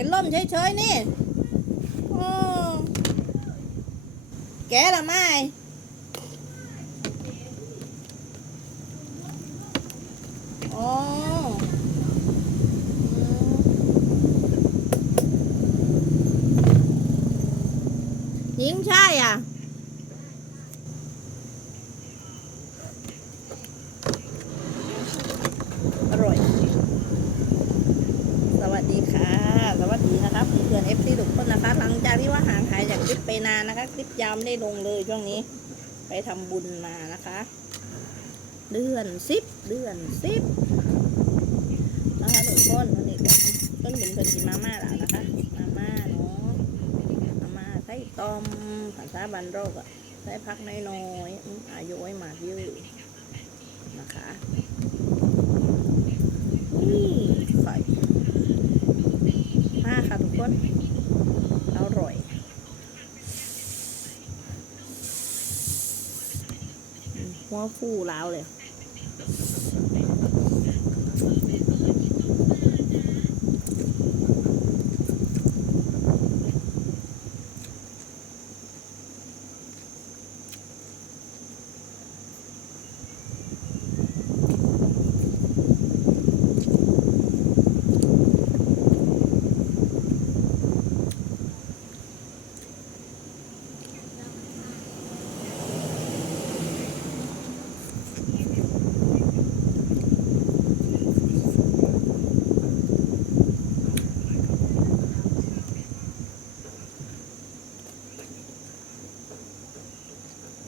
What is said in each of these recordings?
เป็นล่มเฉยๆนี่แกละไม่อ๋ออืมยิงใช่อะ อร่อย สวัสดีค่ะ สวัสดีนะครับเพื่อนเอฟซีทุกคนนะคะ หลังจากที่ว่าห่างหายจากคลิปไป นานะคะ คลิปยาวไม่ได้ลงเลยช่วงนี้ ไปทำบุญมานะคะ เดือนสิบเดือนสิบนะคะทุกคนวันนี้ก็ต้นบินเป็นกินมาม่าแล้วนะคะ มาม่าเนาะมาม่าไส้ต้มภาษาบันโรกอะใส่พักน้อยๆอืมอายุไว้หมากยืดนะคะนี่ไข่มาค่ะทุกคน อร่อยอืม หัวฟูแล้วเลย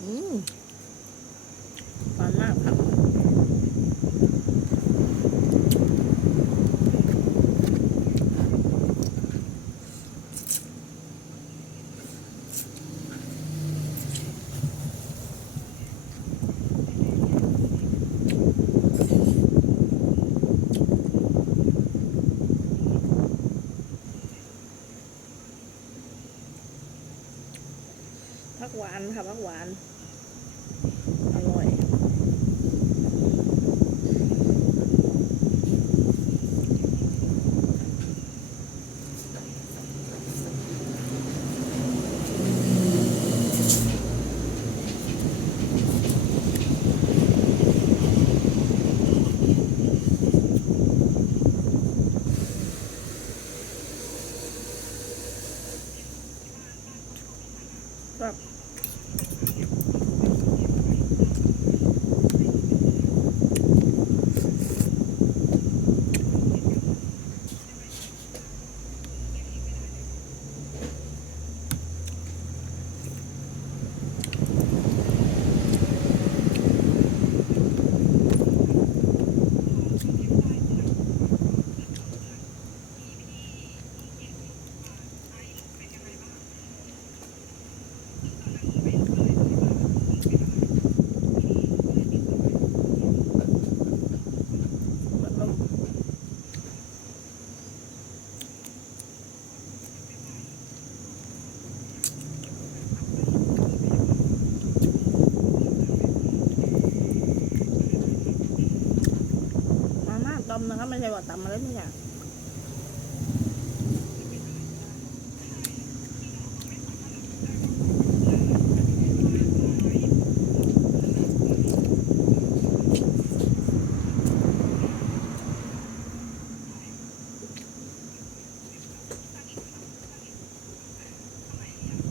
อืมหวานมากครับ ผักหวานค่ะผักหว ใช่ว่าตำอะไรไม่อย่าง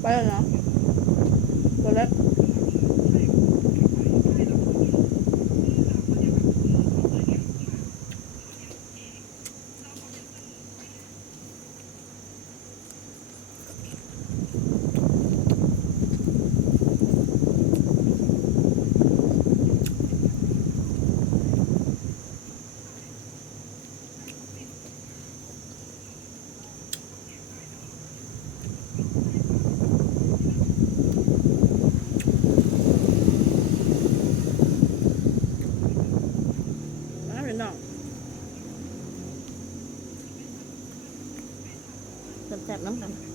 ไปแล้วเนาะตัวเล็กมาเป็นน้อง แซ่บๆน้ำกัน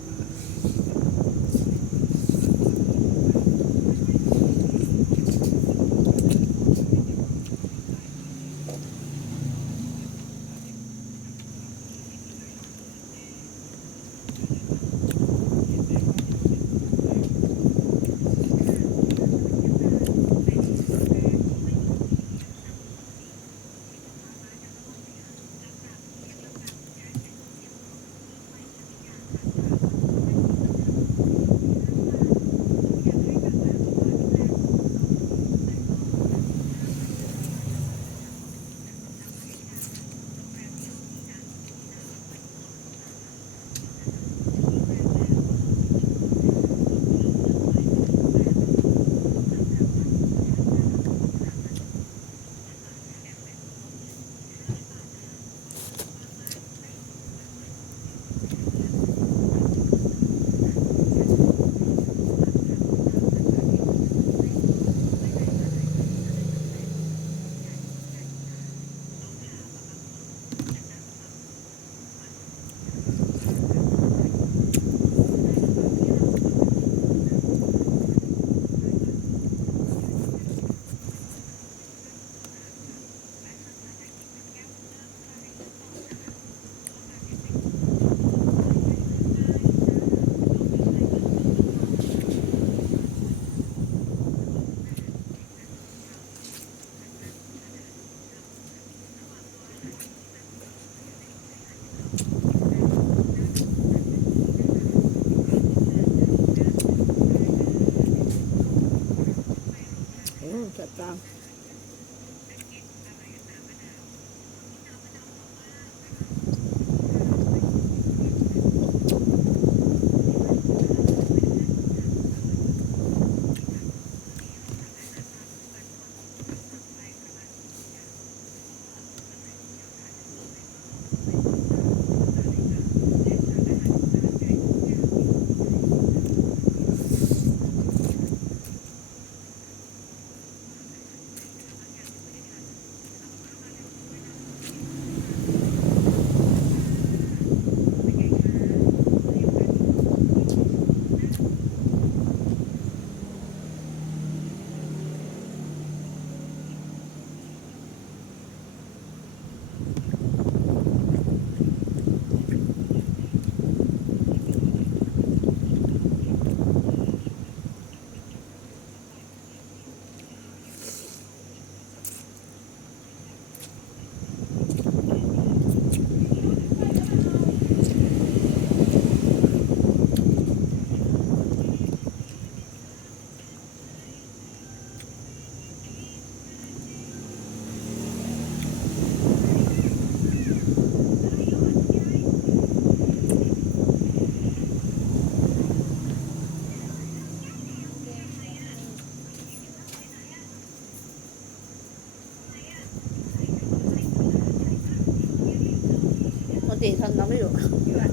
ติทำนน้ำไม่อยู่พี่วัน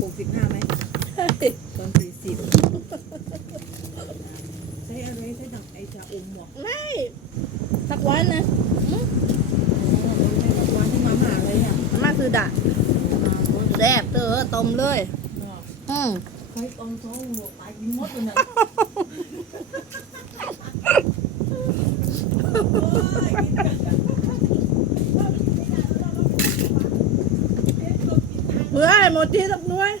หกสิบห้าไหมตอนสี่สิบใช้อะไรใช้ดักไอชาอมหมวกไม่สักวันนะสัวันที่มาม่าอะไรอะมาม่าคือดะแดบเตอต้มเลยอืมใช้อมซอมหมวกไปกินมดเลยนะ หมดที่สักหน่วย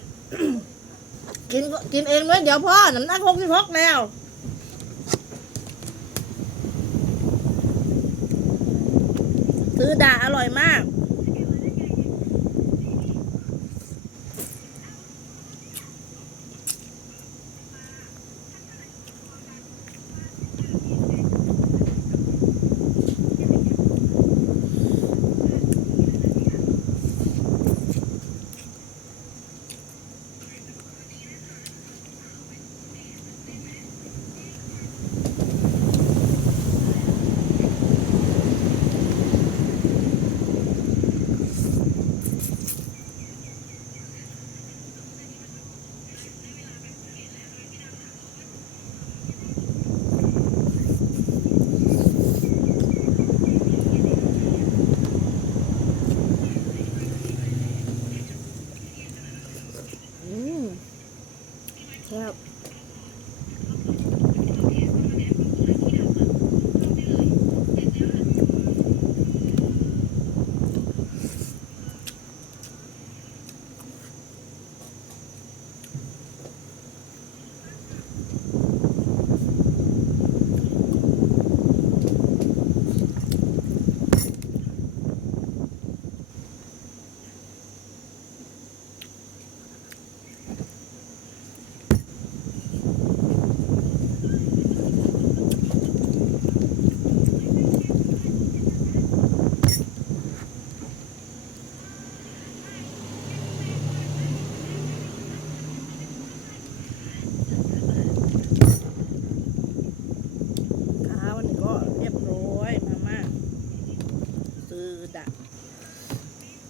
กินกินเองด้วยเดี๋ยวพ่อน้ำหนักหกสิบหกแล้วซื้อดาอร่อยมาก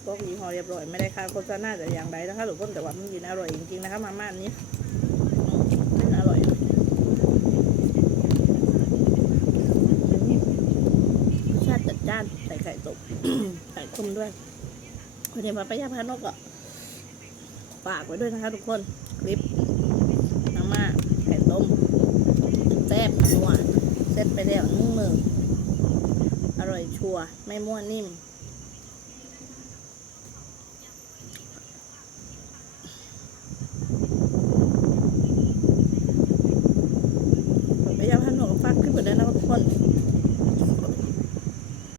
กยี่ห้อเรียบร้อยไม่ได้ค่าโฆษณาแต่อย่างใดนะคะทุกคนแต่ว่ามันกินอร่อยจริงๆนะคะมาม่านี้อืมอร่อยชาติจัดจ้านใส่ไข่ตกไข่คุ้มด้วยคนเดียวมาไปย่างพานกก็ฝากไว้ด้วยนะคะทุกคนคลิปมาม่าไข่ต้มแซ่บนัวเสร็จไปแล้วนึ่งมืออร่อยชัวร์ไม่ม้วนนิ่ม